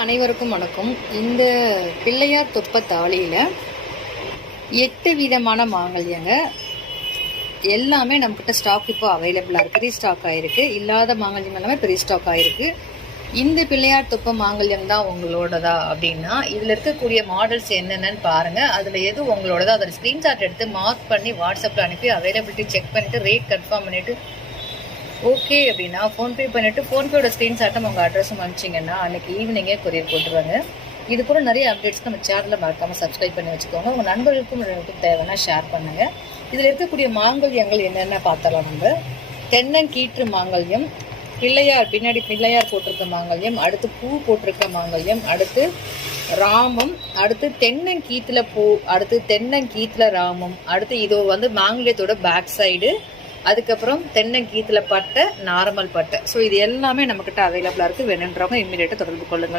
அனைவருக்கும் வணக்கம். இந்த பிள்ளையார் தொப்ப தாலியில் 8 விதமான மாங்கல்யங்க எல்லாமே நம்மக்கிட்ட ஸ்டாக் இப்போ அவைலபிளாக இருக்குது. ரீஸ்டாக் ஆகிருக்கு. இல்லாத மாங்கல்யம் எல்லாமே ரீஸ்டாக் ஆகிருக்கு. இந்த பிள்ளையார் தொப்ப மாங்கல்யம் தான் உங்களோடதா அப்படின்னா இதில் இருக்கக்கூடிய மாடல்ஸ் என்னென்னு பாருங்கள். அதில் எது உங்களோடதோ அதில் ஸ்க்ரீன்ஷாட் எடுத்து மார்க் பண்ணி வாட்ஸ்அப்பில் அனுப்பி அவைலபிலிட்டி செக் பண்ணிவிட்டு ரேட் கன்ஃபார்ம் பண்ணிவிட்டு ஓகே அப்படின்னா ஃபோன்பே பண்ணிவிட்டு ஃபோன்பேயோட ஸ்க்ரீன்ஷாட்டும் உங்கள் அட்ரஸும் அனுப்பிச்சிங்கன்னா அன்றைக்கி ஈவினிங்கே கொரியர் போட்டுருவாங்க. இது கூட நிறைய அப்டேட்ஸ்க்கு நம்ம சேனலில் மறக்காமல் சப்ஸ்கிரைப் பண்ணி வச்சுக்கோங்க. உங்கள் நண்பர்களுக்கும் தேவைன்னா ஷேர் பண்ணுங்கள். இதில் இருக்கக்கூடிய மாங்கல்யங்கள் என்னென்ன பார்த்தலாம். நம்ம தென்னங்கீற்று மாங்கல்யம், பிள்ளையார் பின்னாடி பிள்ளையார் போட்டிருக்க மாங்கல்யம், அடுத்து பூ போட்டிருக்க மாங்கல்யம், அடுத்து ராமம், அடுத்து தென்னங்கீத்தில் பூ, அடுத்து தென்னங்கீத்தில் ராமம், அடுத்து இது மாங்கல்யத்தோட பேக் சைடு, அதுக்கப்புறம் தென்னங்கீத்தில் பட்டை, நார்மல் பட்டை. ஸோ இது எல்லாமே நம்மக்கிட்ட அவைலபிளாக இருக்குது. வேணுன்றவங்க இம்மீடியட்டாக தொடர்பு கொள்ளுங்கள்.